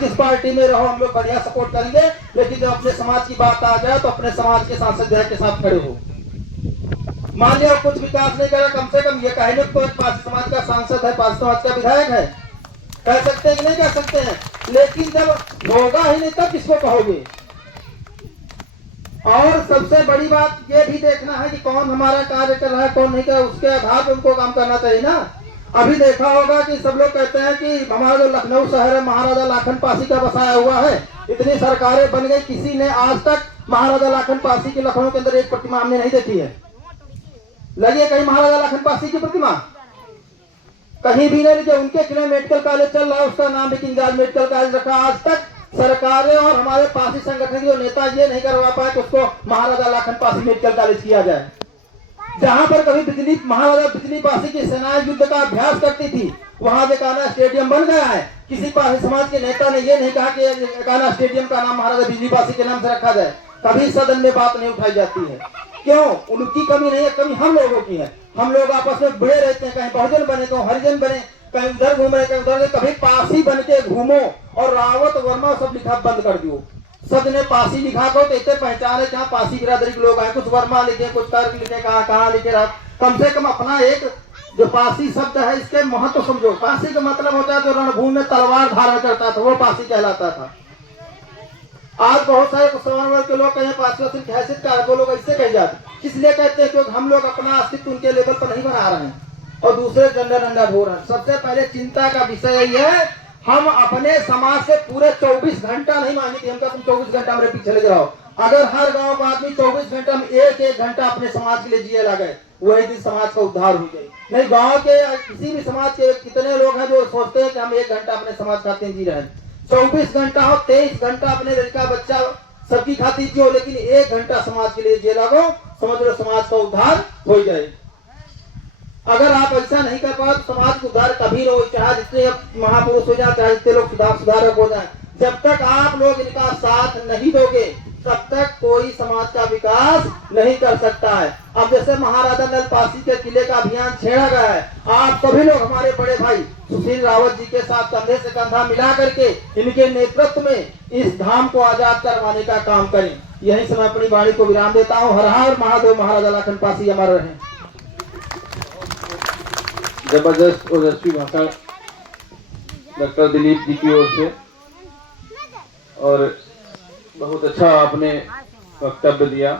जिस पार्टी में रहो हम लोग बढ़िया सपोर्ट करेंगे, लेकिन जब अपने समाज की बात आ जाए तो अपने समाज के सांसद के साथ खड़े हो। मान लिया कुछ विकास नहीं करा, कम से कम ये कहने को एक पार्टी समाज का सांसद है, पार्टी समाज का विधायक है, कह सकते हैं कि नहीं कह सकते हैं। लेकिन जब होगा ही नहीं तब किसको कहोगे। और सबसे बड़ी बात ये भी देखना है कि कौन हमारा कार्य कर रहा है कौन नहीं कर रहा, उसके आधार पर उनको काम करना चाहिए ना। अभी देखा होगा कि सब लोग कहते हैं कि हमारा जो लखनऊ शहर है महाराजा लाखन पासी का बसाया हुआ है, इतनी सरकारें बन गई, किसी ने आज तक महाराजा लाखन पासी की लखनऊ के अंदर एक प्रतिमा हमने नहीं देखी है। लगी कहीं महाराजा लाखन पासी की प्रतिमा? कहीं भी नहीं लगी। उनके खिलाफ मेडिकल कॉलेज चल रहा है, उसका नाम भी किंग मेडिकल कॉलेज रखा। आज तक सरकारें और हमारे पासी संगठन के नेता ये नहीं करवा पाए कि उसको महाराजा लाखन पासी मेडिकल कॉलेज किया जाए। जहां पर कभी महाराजा बिजली पासी की सेनाएं युद्ध का अभ्यास करती थी, वहां एकाना स्टेडियम बन गया है। किसी पासी समाज के नेता ने ये नहीं कहा कि एकाना स्टेडियम का नाम महाराजा बिजली पासी के नाम से रखा जाए। कभी सदन में बात नहीं उठाई जाती है। क्यों? उनकी कमी नहीं है, कमी हम लोगों की है। हम लोग आपस में बुरे रहते हैं, कहीं बहुजन बने तो हरिजन बने, कहीं उधर घूमे कहीं उधर, कभी पासी बन के घूमो और रावत वर्मा सब लिखा बंद कर दियो। सब ने पासी लिखा को तो इतने पहचाने जहाँ पासी बिरादरी के लोग आए, कुछ वर्मा लिखे कुछ कर्क लिखे, कहाँ लिखे रहा। कम से कम अपना एक जो पासी शब्द है इसके महत्व समझो। पासी का मतलब होता है जो रणभूमि में तलवार धारण करता था वो पासी कहलाता था। आज बहुत सारे समाज के लोग कहें पासी सिर्फ हैसियत का, वो लोग ऐसे कह जाते, इसलिए कहते हैं क्योंकि हम लोग अपना अस्तित्व उनके लेवल पर नहीं बना रहे हैं और दूसरे डंडा डंडा हो रहे हैं। सबसे पहले चिंता का विषय यही है, हम अपने समाज से पूरे 24 घंटा नहीं मांगे कि हमका तुम 24 घंटा हमारे पीछे लगे रहो। अगर हर गांव का आदमी 24 घंटा में एक घंटा अपने समाज के लिए जिए लगे, वही दिन समाज का उद्धार हो जाए। नहीं गांव के किसी भी समाज के कितने लोग हैं जो सोचते हैं कि हम 1 घंटा अपने समाज खाते जी रहे हैं। 24 घंटा हो 23 घंटा अपने लड़का बच्चा सबकी खातिर जियो, लेकिन 1 घंटा समाज के लिए जिए लगो, समझ लो समाज का उद्धार हो जाए। अगर आप ऐसा नहीं कर पाओ तो समाज का उद्धार कभी नहीं हो, चाहे जितने महापुरुष हो जाए, चाहे जितने लोग सुधारक हो जाए, जब तक आप लोग इनका साथ नहीं दोगे तब तक कोई समाज का विकास नहीं कर सकता है। अब जैसे महाराजा नल पासी के किले का अभियान छेड़ा गया है, आप सभी लोग हमारे बड़े भाई सुशील रावत जी के साथ कंधे से कंधा मिला करके इनके नेतृत्व में इस धाम को आजाद करवाने का काम करें। यही से मैं अपनी वाणी को विराम देता हूँ। हर हर महादेव, महाराजा लाखन पासी अमर रहे। जबरदस्त ओजस्वी भाषण डॉक्टर दिलीप जी की ओर से, और बहुत अच्छा आपने वक्तव्य दिया।